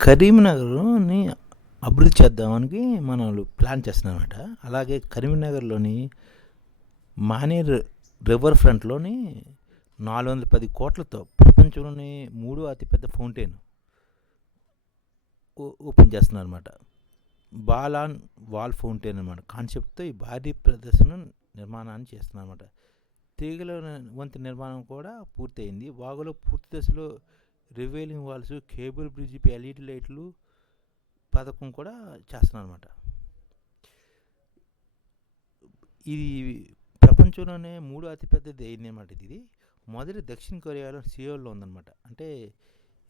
కరీంనగర్ని అభివృద్ధి చేద్దామని మనం ప్లాన్ చేస్తున్నామన్నమాట అలాగే కరీంనగర్లోని మానేర్ రివర్ ఫ్రంట్లోని నాలుగు వందల పది కోట్లతో ప్రపంచంలోని మూడో అతిపెద్ద ఫౌంటైన్ ఓ- ఓపెన్ చేస్తున్నారు అనమాట బాలాన్ వాల్ ఫౌంటైన్ అనమాట కాన్సెప్ట్తో ఈ భారీ ప్రదర్శన నిర్మాణాన్ని చేస్తున్నారు అనమాట తీగల వంతు నిర్మాణం కూడా పూర్తయింది. వాగులో పూర్తి దశలో రివైలింగ్ వాల్స్ కేబుల్ బ్రిడ్జిపై ఎల్ఈడి లైట్లు పథకం కూడా చేస్తున్నారు అనమాట ఇది ప్రపంచంలోనే మూడో అతిపెద్దది అయింది అనమాట ఇది మొదటి దక్షిణ కొరియాలో సియోల్లో ఉందన్నమాట. అంటే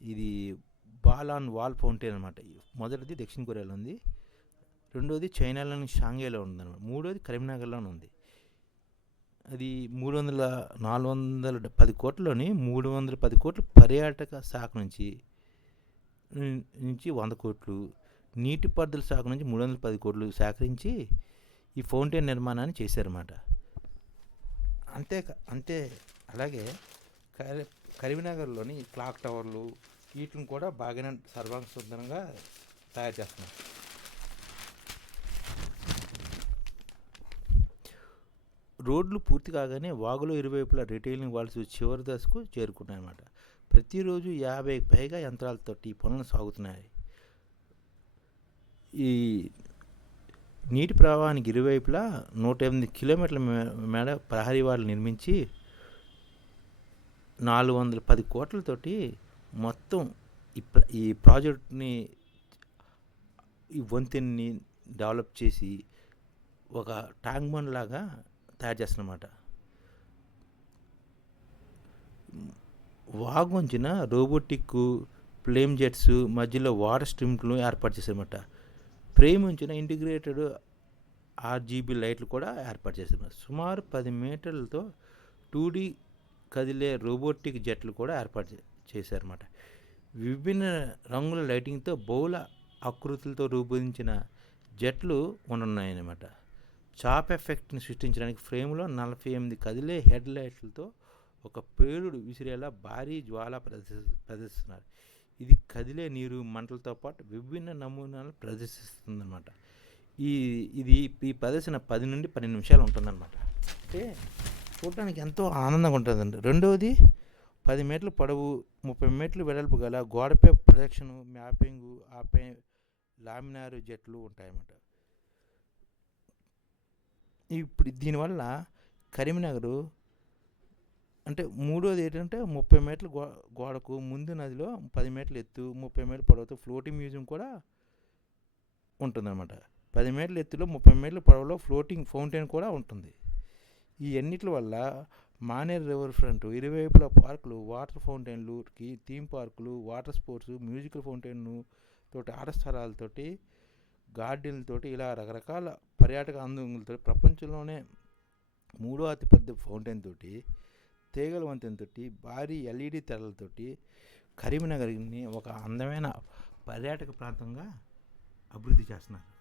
ఇది బాలాన్ వాల్ ఫౌంటైన్ అనమాట మొదటిది దక్షిణ కొరియాలో ఉంది. రెండోది చైనాలోని షాంఘైలో ఉందన్నమాట. మూడోది కరీంనగర్లో ఉంది. అది మూడు వందల నాలుగు వందల పది కోట్లలోని మూడు వందల పది కోట్లు పర్యాటక శాఖ నుంచి నుంచి వంద కోట్లు నీటిపారుదల శాఖ నుంచి మూడు వందల పది కోట్లు సేకరించి ఈ ఫౌంటైన్ నిర్మాణాన్ని చేశారన్నమాట. అంతే అంతే అలాగే కరీ కరీంనగర్లోని క్లాక్ టవర్లు వీటిని కూడా బాగానే సర్వాంగ సుందరంగా తయారు చేస్తున్నారు. రోడ్లు పూర్తి కాగానే వాగులో ఇరువైపులా రిటైలింగ్ వాల్స్ చివరి దశకు చేరుకున్నాయన్నమాట. ప్రతిరోజు యాభై పైగా యంత్రాలతో ఈ పనులు సాగుతున్నాయి. ఈ నీటి ప్రవాహానికి ఇరువైపులా నూట ఎనిమిది కిలోమీటర్ల మే- మేడ ప్రహరీ వాళ్ళు నిర్మించి నాలుగు వందల పది కోట్లతోటి మొత్తం ఈ ఈ ప్రాజెక్ట్ని ఈ వంతెన్ని డెవలప్ చేసి ఒక ట్యాంక్ బండ్ లాగా తయారు చేస్తున్నమాట వాగొంచిన రోబోటిక్ ఫ్లేమ్ జెట్స్ మధ్యలో వాటర్ స్ట్రీమ్లు ఏర్పాటు చేశారన్నమాట. ఫ్రేమ్ ఉంచిన ఇంటిగ్రేటెడ్ ఆర్జీబీ లైట్లు కూడా ఏర్పాటు చేశారు సుమారు పది మీటర్లతో టూ డీ కదిలే రోబోటిక్ జెట్లు కూడా ఏర్పాటు చే- చేశారన్నమాట. విభిన్న రంగుల లైటింగ్తో బహుళ ఆకృతులతో రూపొందించిన జెట్లు ఉండనున్నాయన్నమాట చాప్ ఎఫెక్ట్ని సృష్టించడానికి ఫ్రేమ్లో నలభై ఎనిమిది కదిలే హెడ్ లైట్లతో ఒక పేలుడు విసిరేలా భారీ జ్వాల ప్రదర్శి ప్రదర్శిస్తున్నారు. ఇది కదిలే నీరు మంటలతో పాటు విభిన్న నమూనాలు ప్రదర్శిస్తుందన్నమాట. ఈ ఇది ఈ ప్రదర్శన పది నుండి పన్నెండు నిమిషాలు ఉంటుందన్నమాట. అంటే చూడటానికి ఎంతో ఆనందంగా ఉంటుందండి. రెండవది పది మీటర్లు పొడవు ముప్పై మీటర్లు వెడల్పు గల గోడపై ప్రొజెక్షన్ మ్యాపింగ్ ఆపై లామినారు జెట్లు ఉంటాయన్నమాట. ఇప్పుడు దీనివల్ల కరీంనగర్ అంటే మూడోది ఏంటంటే ముప్పై మీటర్ల గో గోడకు ముందు నదిలో పది మీటర్ల ఎత్తు ముప్పై మీటర్ల పొడవుతో ఫ్లోటింగ్ మ్యూజియం కూడా ఉంటుందన్నమాట. పది మీటర్ల ఎత్తులో ముప్పై మీటర్ల పొడవులో ఫ్లోటింగ్ ఫౌంటైన్ కూడా ఉంటుంది. ఈ అన్నిటి వల్ల మానేర్ రివర్ ఫ్రంట్ ఇరువైపుల పార్కులు వాటర్ ఫౌంటైన్లు థీమ్ పార్కులు వాటర్ స్పోర్ట్స్ మ్యూజికల్ ఫౌంటైన్ తోటి ఆట స్థలాలతోటి గార్డెన్లతోటి ఇలా రకరకాల పర్యాటక అందములతో ప్రపంచంలోనే మూడో అతిపెద్ద ఫౌంటైన్ తోటి తీగల వంతెన తోటి భారీ ఎల్ఈడి తెరలతోటి కరీంనగర్ని ఒక అందమైన పర్యాటక ప్రాంతంగా అభివృద్ధి చేస్తున్నారు.